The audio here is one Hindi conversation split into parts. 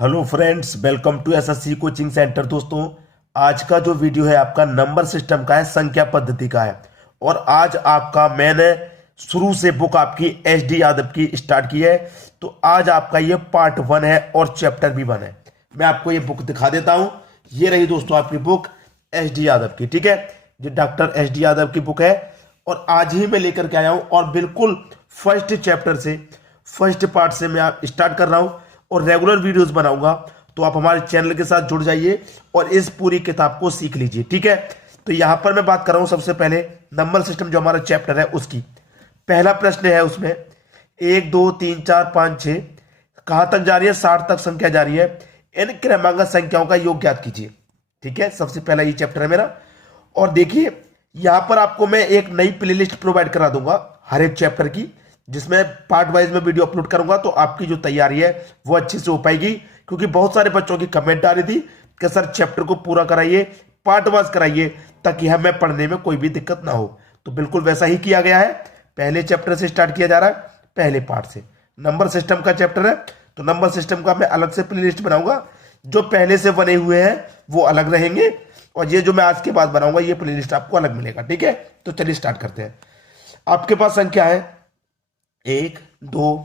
Hello friends, welcome to SSC coaching centre. दोस्तों, आज का जो वीडियो है आपका नंबर सिस्टम का है, संख्या पद्धति का है। और आज आपका मैंने शुरू से बुक आपकी एचडी यादव की स्टार्ट की है। तो आज आपका ये पार्ट 1 है और चैप्टर भी 1 है। मैं आपको ये बुक दिखा देता हूं। ये रही दोस्तों आपकी बुक एचडी यादव की, ठीक है। ये डॉक्टर एचडी यादव की बुक है और आज ही मैं लेकर के आया हूं और बिल्कुल फर्स्ट चैप्टर से, फर्स्ट पार्ट से मैं आप स्टार्ट कर रहा हूं और रेगुलर वीडियोस बनाऊंगा। तो आप हमारे चैनल के साथ जुड़ जाइए और इस पूरी किताब को सीख लीजिए, ठीक है। तो यहां पर मैं बात कर रहा हूं सबसे पहले नंबर सिस्टम जो हमारा चैप्टर है उसकी। पहला प्रश्न है उसमें 1 2 3 4 5 6 कहां तक जा रही है? 60 तक संख्या जा रही है। इन क्रमांक संख्याओं का योग ज्ञात कीजिए, ठीक है। सबसे पहला ये चैप्टर है मेरा। और देखिए यहां पर आपको मैं एक नई प्लेलिस्ट प्रोवाइड करा दूंगा हर एक चैप्टर की, जिसमें पार्ट वाइज में वीडियो अपलोड करूंगा। तो आपकी जो तैयारी है वो अच्छे से हो पाएगी, क्योंकि बहुत सारे बच्चों की कमेंट आ रही थी कि सर चैप्टर को पूरा कराइए, पार्ट वाइज कराइए, ताकि हमें पढ़ने में कोई भी दिक्कत ना हो। तो बिल्कुल वैसा ही किया गया है। पहले चैप्टर से स्टार्ट किया जा रहा है, पहले पार्ट से। नंबर सिस्टम का चैप्टर है तो नंबर सिस्टम का मैं अलग से प्लेलिस्ट बनाऊंगा। जो पहले से बने हुए हैं वो अलग रहेंगे और ये जो मैं आज के बाद बनाऊंगा ये प्लेलिस्ट आपको अलग मिलेगा, ठीक है। तो चलिए स्टार्ट करते हैं। आपके पास संख्या है 1 2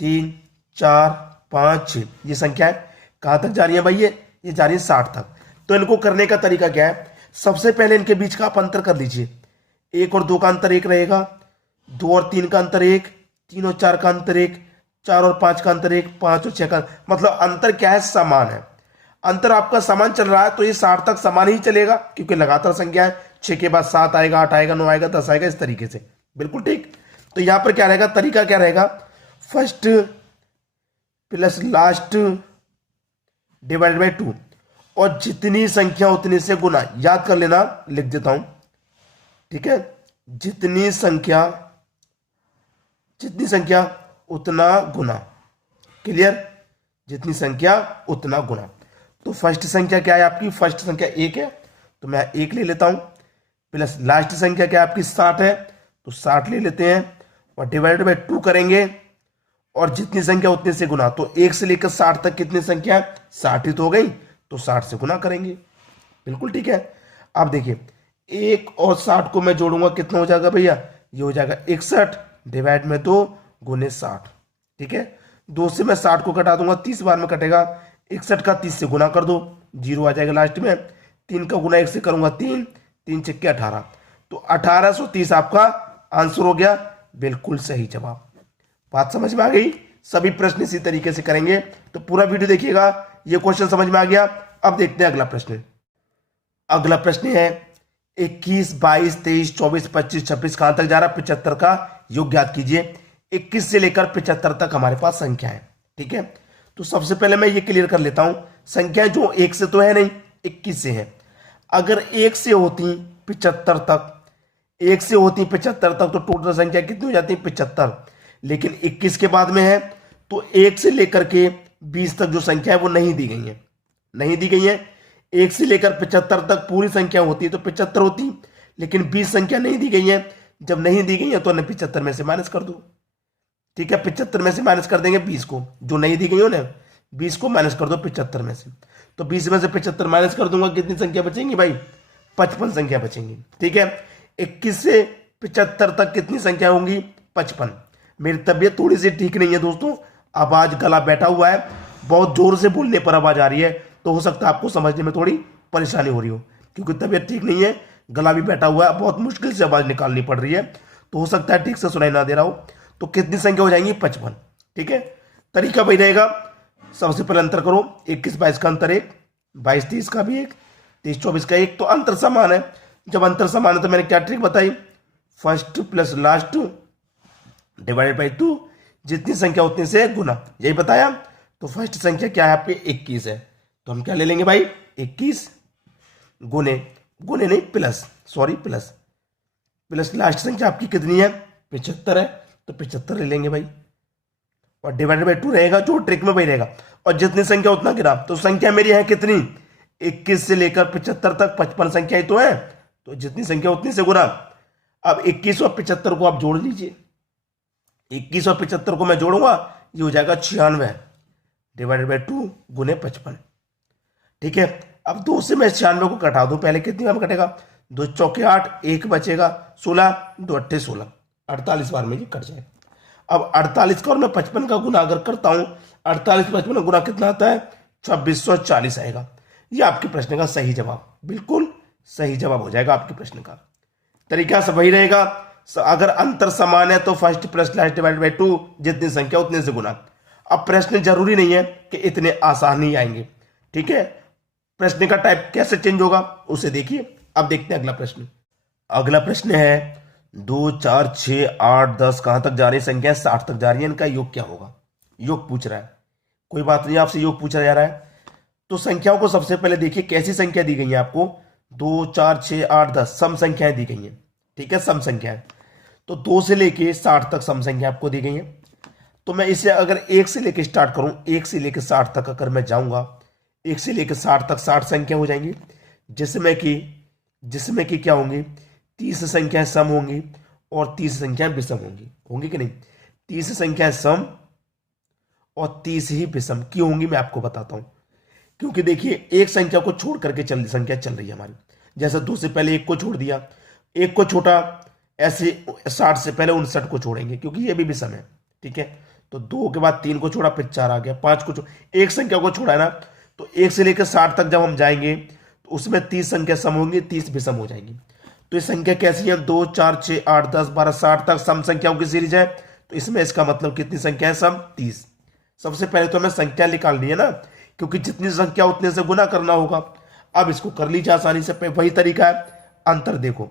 3 4 5 6। ये संख्या है कहां तक जा रही है भाई? ये जा रही है 60 तक। तो इनको करने का तरीका क्या है? सबसे पहले इनके बीच का आप अंतर कर लीजिए। 1 और 2 का अंतर 1 रहेगा, 2 और 3 का अंतर 1, 3 और 4 का अंतर 1, 4 और 5 का अंतर 1, 5 और 6 का, मतलब अंतर क्या है? समान है। अंतर आपका समान चल रहा है तो ये 60 तक समान ही चलेगा, क्योंकि लगातार संख्या है। 6 के बाद 7 आएगा, 8 आएगा, 9 आएगा, 10 आएगा, इस तरीके से। बिल्कुल ठीक। तो यहां पर क्या रहेगा? तरीका क्या रहेगा? First plus last divide by 2 और जितनी संख्या उतने से गुना। याद कर लेना, लिख देता हूं, ठीक है। जितनी संख्या उतना गुना। क्लियर? जितनी संख्या उतना गुना। तो फर्स्ट संख्या क्या है आपकी? फर्स्ट संख्या 1 है तो मैं 1 ले लेता हूं। प्लस लास्ट संख्या क्या है आपकी? 60 है तो 60 ले लेते हैं और डिवाइडेड बाई 2 करेंगे और जितनी संख्या उतने से गुना। तो 1 से लेकर 60 तक कितनी संख्या? 60 ही तो हो गई, तो 60 से गुना करेंगे। बिल्कुल ठीक है। अब देखिए 1 और 60 को मैं जोड़ूंगा, कितना हो जाएगा भैया? ये हो जाएगा 61 डिवाइड में 2 गुने 60, ठीक है। 2 से मैं 60 को घटा दूंगा, 30 बार में कटेगा। 61 का 30 से गुना कर दो, 0 आ जाएगा लास्ट में। 3 का गुना 1 से करूंगा 3, 3 छक्के 18, तो 1830 आपका आंसर हो गया। बिल्कुल सही जवाब। बात समझ में आ गई? सभी प्रश्न इसी तरीके से करेंगे, तो पूरा वीडियो देखिएगा। ये क्वेश्चन समझ में आ गया। अब देखते हैं अगला प्रश्न। अगला प्रश्न है 21 22 23 24 25 26 कहां तक जा रहा है? 75 का योग ज्ञात कीजिए। 21 से लेकर 75 तक हमारे पास संख्या है, ठीक है। तो सबसे पहले मैं ये क्लियर कर लेता हूं, संख्या जो 1 से तो है नहीं, 21 से है। अगर 1 से होती 75 तक, 1 से होती 75 तक, तो टोटल संख्या कितनी हो जाती है? 75। लेकिन 21 के बाद में है तो 1 से लेकर के 20 तक जो संख्या है वो नहीं दी गई है, नहीं दी गई है। 1 से लेकर 75 तक पूरी संख्या होती है तो 75 होती, लेकिन 20 संख्या नहीं दी गई है। जब नहीं दी गई है तो उन्हें 75 में से माइनस कर दो, ठीक है। 75 में से माइनस कर देंगे 20 को, जो नहीं दी गई हो ना, 20 को माइनस कर दो 75 में से। तो 20 में से 75 माइनस कर दूंगा, कितनी संख्या बचेंगी भाई? 55 संख्या बचेंगी, ठीक है। 21 से 75 तक कितनी संख्या होंगी? 55। मेरी तबीयत थोड़ी सी ठीक नहीं है दोस्तों, आवाज गला बैठा हुआ है, बहुत जोर से बोलने पर आवाज आ रही है, तो हो सकता है आपको समझने में थोड़ी परेशानी हो रही हो, क्योंकि तबीयत ठीक नहीं है, गला भी बैठा हुआ है, बहुत मुश्किल से आवाज निकालनी पड़ रही है, तो हो सकता है ठीक से सुनाई ना दे रहा हो। तो कितनी संख्या हो जाएंगी? 55, ठीक है। तरीका वही रहेगा, सबसे पहले अंतर करो। 21 22 का अंतर 1, 22 30 का भी 1, 23 24 का 1, तो अंतर समान है। जब अंतर समान है तो मैंने क्या ट्रिक बताई? First plus last divided by 2, जितनी संख्या उतने से गुना, यही बताया। तो फर्स्ट संख्या क्या है आपकी? 21 है, तो हम क्या ले लेंगे भाई? 21 गुने, गुने नहीं plus, sorry plus, plus last संख्या आपकी कितनी है? 75 है, तो 75 ले लेंगे भाई, और डिवाइडेड बाई 2 रहेगा, जो ट्रिक में वही रहेगा। और जितनी संख्या उतना गिना, तो संख्या मेरी है कितनी? 21 से लेकर 75 तक 55 संख्या ही तो है, तो जितनी संख्या उतनी से गुना। अब 21 और 75 को आप जोड़ लीजिए। 21 और 75 को मैं जोड़ूंगा, ये हो जाएगा 96। डिवाइडेड बाई 2 गुने 55। ठीक है, अब 2 से मैं 96 को घटा दूं, पहले कितनी बार में कटेगा, 2 चौके 8, 1 बचेगा 16, 2 अट्ठे 16, 48 बार में ये कट जाएगा। अब 48 का और मैं 55 का गुना अगर करता हूं, 48 55 का गुना कितना आता है, 2640 आएगा। ये आपके प्रश्न का सही जवाब, बिल्कुल सही जवाब हो जाएगा आपके प्रश्न का। तरीका सब वही रहेगा, अगर अंतर समान है तो first plus last divide by 2, जितनी संख्या उतने से गुना। अब प्रश्न जरूरी नहीं है कि इतने आसान ही आएंगे, ठीक है, प्रश्न का टाइप कैसे चेंज होगा उसे देखिए। अब देखते हैं अगला प्रश्न। अगला प्रश्न है 2 4 6 8 10 कहां तक जा रही संख्या, 60 तक जा रही है, इनका योग क्या होगा, योग पूछ रहा है। कोई बात नहीं, आपसे योग पूछा जा रहा है तो संख्याओं को सबसे पहले देखिए कैसी संख्या दी गई है आपको, 2 4 6 8 10 सम संख्याएं दी गई हैं, ठीक है, सम संख्याएं। तो 2 से लेके 60 तक सम संख्या आपको दी गई है। तो मैं इसे अगर 1 से लेके स्टार्ट करूं, 1 से लेके 60 तक अगर मैं जाऊंगा, 1 से लेके 60 तक 60 संख्या हो जाएंगी, जिसमें कि क्या होंगी, 30 संख्याएं सम होंगी और 30 संख्याएं विषम होंगी कि नहीं, 30 संख्याएं सम और 30 ही विषम क्यों होंगी मैं आपको बताता हूं। क्योंकि देखिए एक संख्या को छोड़ करके संख्या चल रही है हमारी, जैसे 2 से पहले 1 को छोड़ दिया, 1 को छोटा, ऐसे 60 से पहले 59 को छोड़ेंगे क्योंकि ये भी विषम है, ठीक है। तो 2 के बाद 3 को छोड़ा, फिर 4 आ गया, 5 को एक संख्या को छोड़ा है ना, तो 1 से लेकर 60 तक जब हम जाएंगे तो उसमें 30 संख्या सम होंगी, 30 विषम हो जाएंगी। तो ये संख्या कैसी है, 2 4 6 8 10 12 60 तक सम संख्याओं की सीरीज है। तो इसमें इसका मतलब कितनी संख्या है, सम 30। सबसे पहले तो हमें संख्या निकालनी है ना, क्योंकि जितनी संख्या उतने से गुना करना होगा। अब इसको कर लीजिए आसानी से, वही तरीका है। अंतर देखो,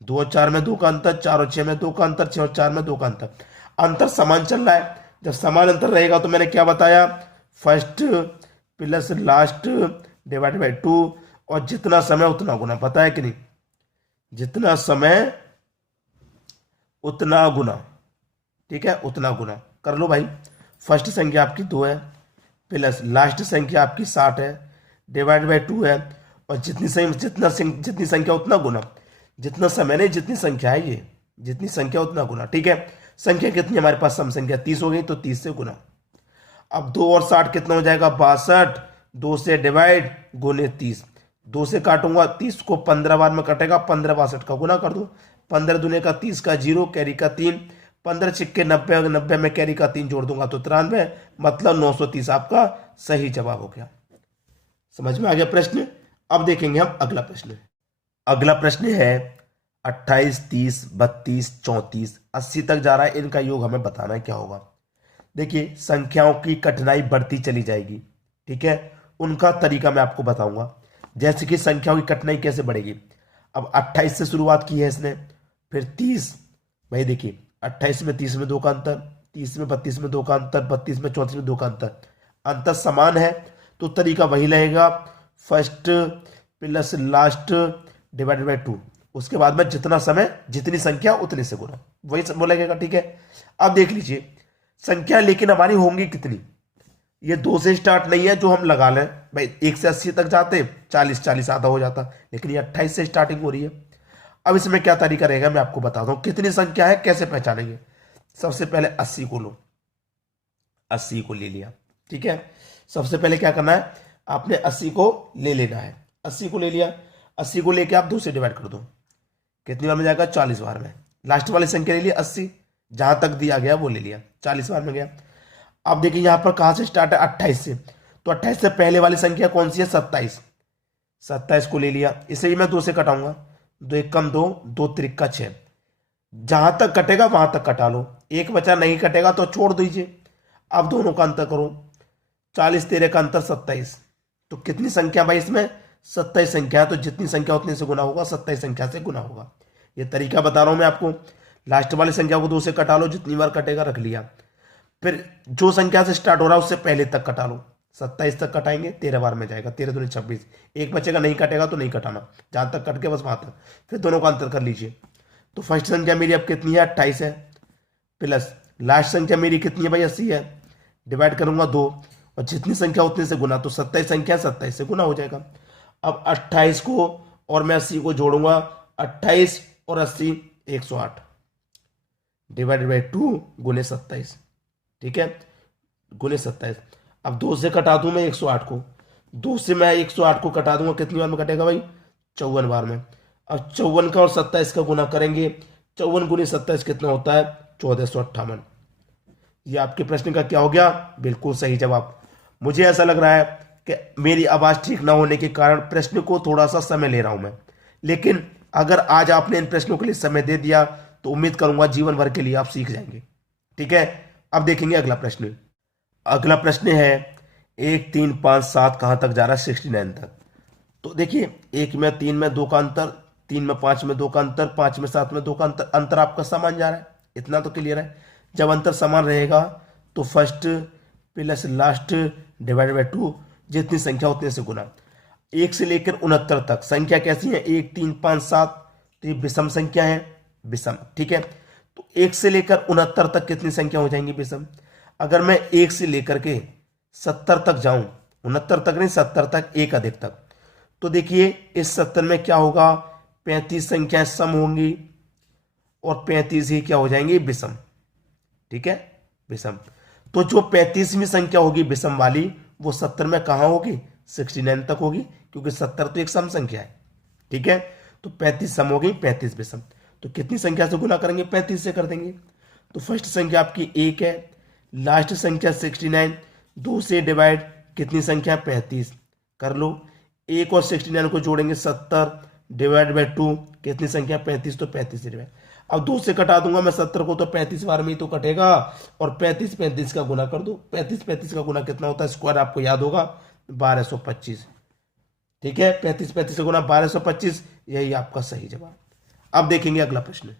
2 और 4 में 2 का अंतर, 4 और 6 में 2 का अंतर, 6 और 4 में 2 का अंतर, अंतर समान चल रहा है। जब समान अंतर रहेगा तो मैंने क्या बताया, first plus last divide by 2, और जितना समय उतना गुना, पता है कि नहीं, जितना समय उतना गुना, ठीक है, उतना गुना कर लो भाई। फर्स्ट संख्या आपकी 2 है, प्लस लास्ट संख्या आपकी 60 है, डिवाइड बाई 2 है, और जितनी संख्या उतना गुना, जितना समय नहीं जितनी संख्या है, ये जितनी संख्या उतना गुना, ठीक है। संख्या कितनी हमारे पास, सम संख्या 30 हो गई, तो 30 से गुना। अब 2 और 60 कितना हो जाएगा, 62, 2 से डिवाइड गुने 30, 2 से काटूंगा 30 को 15 बार में कटेगा, 15 62 का गुना कर दो, 15 दूने का 30 का 0, कैरी का 3, 15 छिक्के 90, 90 में कैरी का 3 जोड़ दूंगा तो 93, मतलब 930 आपका सही जवाब हो गया। समझ में आ गया प्रश्न। अब देखेंगे हम अगला प्रश्न। अगला प्रश्न है 28 30 32 34 80 तक जा रहा है, इनका योग हमें बताना है क्या होगा। देखिए संख्याओं की कठिनाई बढ़ती चली जाएगी, ठीक है, उनका तरीका मैं आपको बताऊंगा। जैसे कि संख्याओं की कठिनाई कैसे बढ़ेगी। अब 28 से शुरुआत की है इसने, फिर 30, भाई देखिए 28 में 30 में 2 का अंतर, 30 में 32 में 2 का अंतर, 32 में 34 में 2 का अंतर, अंतर समान है तो तरीका वही रहेगा, first plus last divided by 2, उसके बाद में जितना समय जितनी संख्या उतने से गुना, वही बोलेगा, ठीक है। अब देख लीजिए संख्या लेकिन हमारी होंगी कितनी, ये 2 से स्टार्ट नहीं है जो हम लगा लें भाई, 1 से 80 तक जाते 40 40 आधा हो जाता, लेकिन ये 28 से स्टार्टिंग हो रही है। अब इसमें क्या तरीका रहेगा मैं आपको बताता हूं, कितनी संख्या है कैसे पहचानेंगे। सबसे पहले 80 को लो, 80 को ले लिया, ठीक है। सबसे पहले क्या करना है, आपने 80 को ले लेना है, 80 को ले लिया, 80 को लेके आप 2 से डिवाइड कर दो, कितनी बार में जाएगा, 40 बार में। लास्ट वाली संख्या ले लिया 80, जहां तक दिया गया वो ले लिया, 40 बार में गया। अब देखिए यहां पर कहां से स्टार्ट है, 28 से, तो 28 से पहले वाली संख्या कौन सी है, 27, 27 को ले लिया, इसे ही मैं 2 से कटाऊंगा, 2 1 कम 2, 2 3 6, जहां तक कटेगा वहां तक कटा लो, एक बचा नहीं कटेगा तो छोड़ दीजिए। अब दोनों का अंतर करो, 40 13 का अंतर 27, तो कितनी संख्या भाई इसमें, 27 संख्या, तो जितनी संख्या उतने से गुना होगा, 27 संख्या से गुना होगा। ये तरीका बता रहा हूं मैं आपको। लास्ट वाली संख्या को 2 से कटा लो, जितनी बार कटेगा रख लिया, फिर जो संख्या से स्टार्ट हो रहा है उससे पहले तक कटा लो, 27 तक कटाएंगे, 13 बार में जाएगा, 13 दूनी 26, एक बचेगा नहीं कटेगा तो नहीं कटाना, जहां तक कट के बस वहां तक, फिर दोनों का अंतर कर लीजिए। तो फर्स्ट संख्या मेरी अब कितनी है, 28 है, प्लस लास्ट संख्या मेरी कितनी है भाई, 80 है, डिवाइड करूंगा 2, और जितनी संख्या उतने से गुना, तो 27 संख्या 27 से गुना हो जाएगा। अब 28 को और मैं 80 को जोड़ूंगा, 28 और 80 108, डिवाइडेड बाई 2 गुने 27, ठीक है, गुने 27। अब 2 से कटा दूं मैं 108 को, 2 से मैं 108 को कटा दूंगा, कितनी बार में कटेगा भाई? 54 बार में। अब 54 का और 27 का गुना करेंगे, 54 गुनी 27 कितना होता है? 1458। ये आपके प्रश्न का क्या हो गया? बिल्कुल सही जवाब। मुझे ऐसा लग रहा है कि मेरी आवाज ठीक ना होने के कारण प्रश्न को थोड़ा सा समय ले रहा हूं मैं, लेकिन अगर आज आपने इन प्रश्नों के लिए समय दे दिया तो उम्मीद करूंगा जीवन भर के लिए आप सीख जाएंगे। ठीक है, अब देखेंगे अगला प्रश्न। अगला प्रश्न है 1 3 5 7 कहां तक जा रहा है? 69 तक। तो देखिए 1 में 3 में 2 का अंतर, 3 में 5 में 2 का अंतर, 5 में 7 में 2 का अंतर, अंतर आपका समान जा रहा है, इतना तो क्लियर है। जब अंतर समान रहेगा तो first plus last divide by 2, जितनी संख्या उतने से गुना। 1 से लेकर 69 तक संख्या कैसी है? 1 3 5 7, तो ये विषम संख्या है, विषम। ठीक है, तो 1 से लेकर 69 तक कितनी संख्या हो जाएंगी? विषम। अगर मैं 1 से लेकर के 70 तक जाऊं, 69 तक नहीं 70 तक, एक अधिक तक, तो देखिए इस 70 में क्या होगा? 35 संख्याएं सम होंगी और 35 ही क्या हो जाएंगी? विषम। ठीक है, विषम। तो जो 35वीं संख्या होगी विषम वाली, वो 70 में कहां होगी? 69 तक होगी, क्योंकि 70 तो एक सम संख्या है। ठीक है, तो 35 सम हो गई, 35 विषम। तो कितनी संख्या से गुना करेंगे? 35 से कर देंगे। तो फर्स्ट संख्या आपकी 1 है, लास्ट संख्या 69, 2 से डिवाइड, कितनी संख्या? 35 कर लो। 1 और 69 को जोड़ेंगे 70 डिवाइड बाई 2, कितनी संख्या? 35, तो 35 से डिवाइड। अब 2 से कटा दूंगा मैं 70 को, तो 35 बार में ही तो कटेगा, और 35 35 का गुना कर दो। 35 35 का गुना कितना होता है? स्क्वायर आपको याद होगा, 1225। ठीक है, 35 35 का गुना 1225, यही आपका सही जवाब। अब देखेंगे अगला प्रश्न।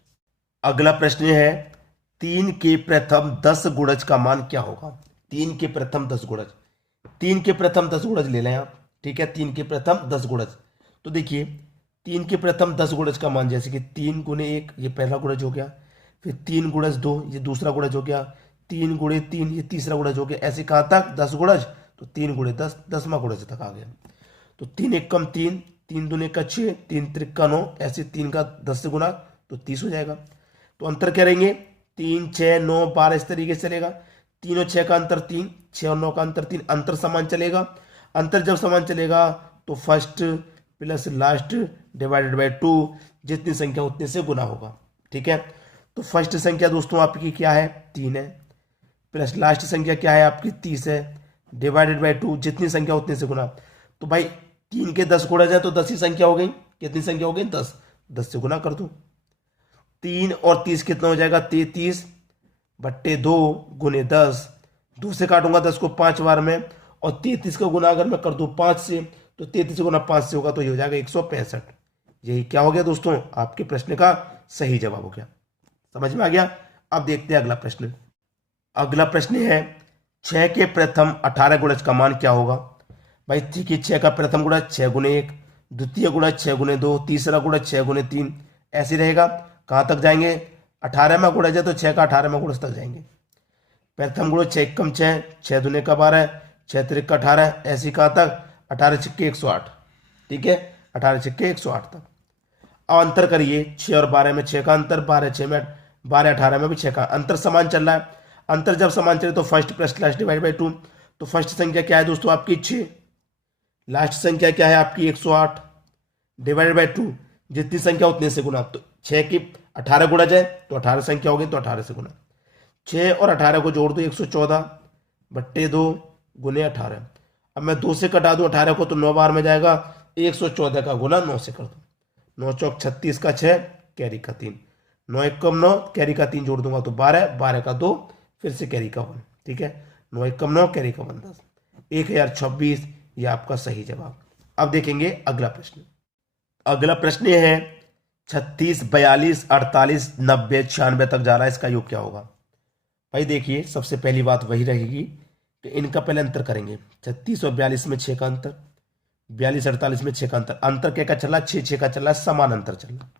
अगला प्रश्न है 3 के प्रथम 10 गुणज का मान क्या होगा? 3 के प्रथम 10 गुणज, 3 के प्रथम 10 गुणज ले लें आप। ठीक है, 3 के प्रथम 10 गुणज। तो देखिए 3 के प्रथम 10 गुणज का मान, जैसे कि 3 गुणे 1 ये पहला गुणज हो गया, फिर 3 गुणज 2 ये दूसरा गुणज हो गया, 3 गुणे 3 ये तीसरा गुणज हो गया, ऐसे कहां तक? 10 गुणज। तो 3 गुणे 10, 10वां गुणज तक आ गया। तो 3 1 कम 3, 3 दूने का 6, 3 त्रिक का 9, ऐसे 3 का 10 से गुना तो 30 हो जाएगा। तो अंतर क्या रहेंगे? 3 6 9 12, इस तरीके से चलेगा। 3 और 6 का अंतर 3, 6 और 9 का अंतर 3, अंतर समान चलेगा। अंतर जब समान चलेगा तो first plus last divided by 2, जितनी संख्या उतने से गुना होगा। ठीक है, तो फर्स्ट संख्या दोस्तों आपकी क्या है? 3 है, प्लस लास्ट संख्या क्या है आपकी? 30 है, डिवाइडेड बाई 2, जितनी संख्या उतने से गुना। तो भाई 3 के 10 गुणा जाए तो 10 ही संख्या हो गई। कितनी संख्या हो गई? 10, 10 से गुना कर दो। 3 और 30 कितना हो जाएगा? 33 बट्टे 2 गुने 10, 2 से काटूंगा 10 को 5 बार में, और 33 का गुना अगर मैं कर दूं 5 से, तो 33 गुना 5 से होगा, तो ये हो जाएगा 165। यही क्या हो गया दोस्तों? आपके प्रश्न का सही जवाब हो गया। समझ में आ गया? अब देखते हैं अगला प्रश्न। अगला प्रश्न है 6 के प्रथम 18 गुणज का मान क्या होगा? भाई ठीक है, 6 का प्रथम गुणज 6 गुणे 1, द्वितीय गुणज 6 गुणे 2, तीसरा गुणज 6 गुणे 3, ऐसे रहेगा। कहां तक जाएंगे? 18वां गुणज है तो 6 का 18वां गुणज तक जाएंगे। प्रथम गुणज 6 कम 6, 6 दूने का 12, 6 त्रिक का 18, ऐसी कहां तक? 18 छिक्के 108। ठीक है, 18 छिक्के 108 तक। अब अंतर करिए, 6 और 12 में 6 का अंतर, 12 6 में 12 18 में भी 6 का अंतर, समान चल रहा है। अंतर जब समान चले तो first plus last divide by 2, तो फर्स्ट संख्या क्या है दोस्तों आपकी? 6, लास्ट संख्या क्या है आपकी? 108 डिवाइडेड बाई 2, जितनी संख्या उतने से गुना। तो 6 की 18 गुणा जाए तो 18 संख्या हो गई, तो 18 से गुना। 6 और 18 को जोड़ दो, 114 बट्टे 2 गुने 18। अब मैं 2 से कटा दूं 18 को, तो 9 बार में जाएगा, 114 का गुना 9 से कर दो। 9 चौक 36 का 6, कैरी का 3, 9 1 कम 9, कैरी का 3 जोड़ दूंगा तो 12, 12 का 2, फिर से कैरी का 1। ठीक है, 9 1 कम 9, कैरी का 1 10, 1026, ये आपका सही जवाब। अब देखेंगे अगला प्रश्न। अगला प्रश्न है 36 42 48 90 96 तक जा रहा है, इसका योग क्या होगा? भाई देखिए सबसे पहली बात वही रहेगी कि इनका पहले अंतर करेंगे। 36 और 42 में 6 का अंतर, 42 48 में 6 का अंतर, अंतर क्या चल रहा है? 6 6 का चल रहा है, समान अंतर चल रहा है।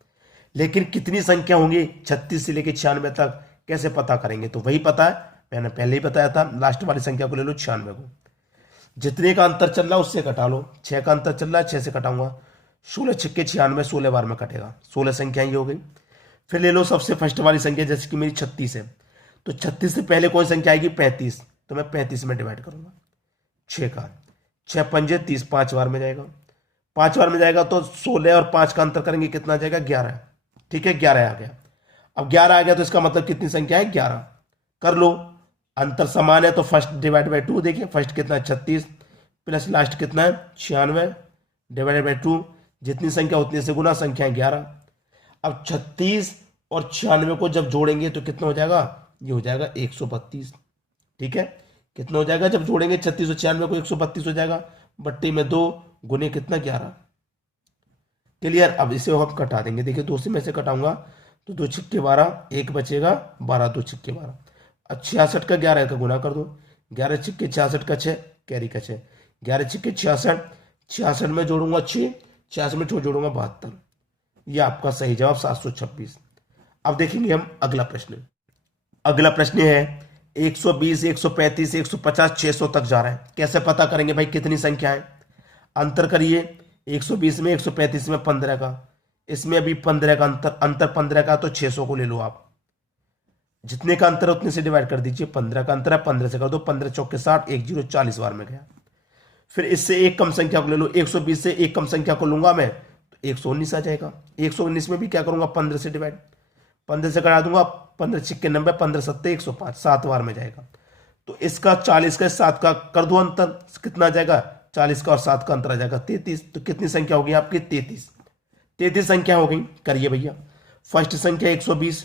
लेकिन कितनी संख्या होंगी 36 से लेकर 96 तक, कैसे पता करेंगे? तो वही पता है, मैंने पहले ही बताया था, लास्ट वाली संख्या को ले लो 96 को, जितने का अंतर चल रहा है उससे कटा लो। 6 का अंतर चल रहा है, 6 से कटाऊंगा, 16 छिक्के 96, 16 बार में कटेगा, 16 संख्या ही हो गई। फिर ले लो सबसे फर्स्ट वाली संख्या, जैसे कि मेरी 36 है, तो 36 से पहले कौन संख्या आएगी? 35, तो मैं 35 में डिवाइड करूंगा। 6 का, 6 पंजे 30, 5 बार में जाएगा, 5 बार में जाएगा तो 16 और 5 का अंतर करेंगे, कितना जाएगा 11। ठीक है, 11 आ गया। अब 11 आ गया तो इसका मतलब कितनी संख्या है 11। कर लो, अंतर समान है तो फर्स्ट डिवाइड बाई 2, देखिए फर्स्ट कितना है 36 प्लस लास्ट कितना है 96 डिवाइडेड बाई 2, जितनी संख्या उतनी से गुना, संख्या है 11। अब 36 और 96 को जब जोड़ेंगे तो कितना हो जाएगा, ये हो जाएगा 132। ठीक है, कितना हो जाएगा जब जोड़ेंगे 36 और 96 को, 132 हो जाएगा, बट्टी में 2 गुने कितना 11। क्लियर। अब इसे हम कटा देंगे, देखिए 2 से मैं से कटाऊंगा तो 2 छिक्के 12, 1 बचेगा 12, 2 छिक्के 12। अब 66 का 11 का गुना कर दो, 11 छिक्के 66 का 6, कैरी का 6, 11 छिक्के 66, 66 में जोड़ूंगा 6, 66 में जोड़ूंगा 72, ये आपका सही जवाब 726। अब देखेंगे हम अगला प्रश्न। अगला प्रश्न है 120, 135, 150, 600 तक जा रहा है, कैसे पता करेंगे भाई कितनी संख्या है। अंतर करिए, 120 में 135 में 15 का, इसमें अभी 15 का अंतर 15 का, तो 600 को ले लो आप, जितने का अंतर है उतने से डिवाइड कर दीजिए। 15 का अंतर है, 15 से कर दो, 15 चौके 60, 1 0 40 बार में गया। फिर इससे एक कम संख्या को ले लो, 120 से एक कम संख्या को लूंगा मैं तो 119 आ जाएगा। 119 में भी क्या करूंगा 15 से डिवाइड, 15 से करा दूंगा, 15 छिक्के 90, 15 सत्ते 105, 7 बार में जाएगा। तो इसका 40 का 7 का कर दो अंतर, कितना आ जाएगा 40 का और 7 का अंतर आ जाएगा 33। तो कितनी संख्या होगी आपकी 33 संख्या हो गई। करिए भैया, फर्स्ट संख्या 120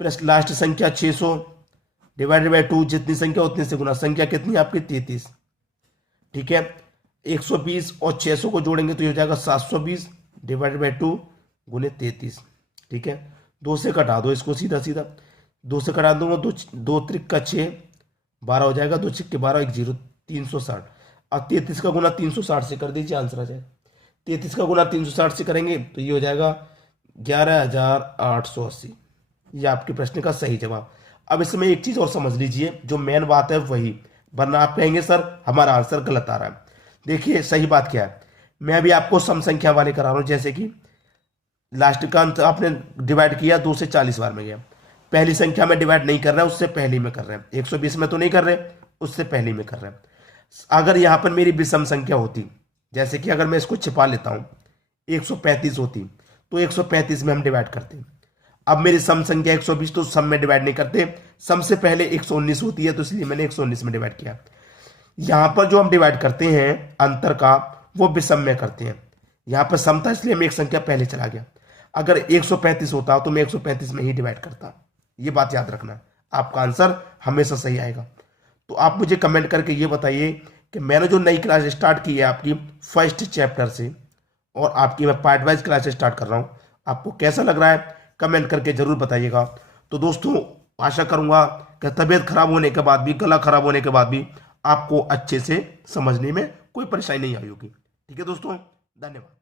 प्लस लास्ट संख्या 600 डिवाइडेड बाई 2, जितनी संख्या उतनी से गुना, संख्या कितनी आपकी 33। ठीक है, 120 और 600 को जोड़ेंगे तो ये हो जाएगा 720 डिवाइडेड बाई 2 गुने 33। ठीक है, 2 से कटा दो इसको, सीधा सीधा 2 से कटा दूंगा, 2 त्रिक का 6, 12 हो जाएगा, 2 छिक्के 12, 1 0 360। अब 33 का गुना 360 से कर दीजिए, आंसर आ जाएगा। 33 का गुना 360 से करेंगे तो ये हो जाएगा 11,880, ये आपके प्रश्न का सही जवाब। अब इसमें एक चीज और समझ लीजिए, जो मेन बात है वही, वरना आप कहेंगे सर हमारा आंसर गलत आ रहा है। देखिए सही बात क्या है, मैं अभी आपको सम संख्या वाले करा रहा हूं, जैसे कि लास्ट का अंत आपने डिवाइड किया 2 से 40 बार में गया, पहली संख्या में डिवाइड नहीं कर रहे हैं, उससे पहली में कर रहे हैं। 120 में तो नहीं कर रहे, उससे पहली में कर रहे हैं। अगर यहां पर मेरी विषम संख्या होती, जैसे कि अगर मैं इसको छिपा लेता हूं 135 होती, तो 135 में हम डिवाइड करते। अब मेरी सम संख्या 120, तो सम में डिवाइड नहीं करते, सम से पहले 119 होती है, तो इसलिए मैंने 119 में डिवाइड किया। यहां पर जो हम डिवाइड करते हैं अंतर का, वो विषम में करते हैं। यहां पर सम था इसलिए मैं एक संख्या पहले चला गया। अगर 135 होता तो मैं 135 में ही डिवाइड करता। ये बात याद रखना, आपका आंसर हमेशा सही आएगा। तो आप मुझे कमेंट करके ये बताइए कि मैंने जो नई क्लास स्टार्ट की है आपकी फर्स्ट चैप्टर से, और आपकी मैं पार्ट वाइज क्लास स्टार्ट कर रहा हूं, आपको कैसा लग रहा है कमेंट करके जरूर बताइएगा। तो दोस्तों आशा करूंगा कि तबीयत खराब होने के बाद भी, गला खराब होने के बाद भी आपको अच्छे से समझने में कोई परेशानी नहीं आई होगी। ठीक है दोस्तों, धन्यवाद।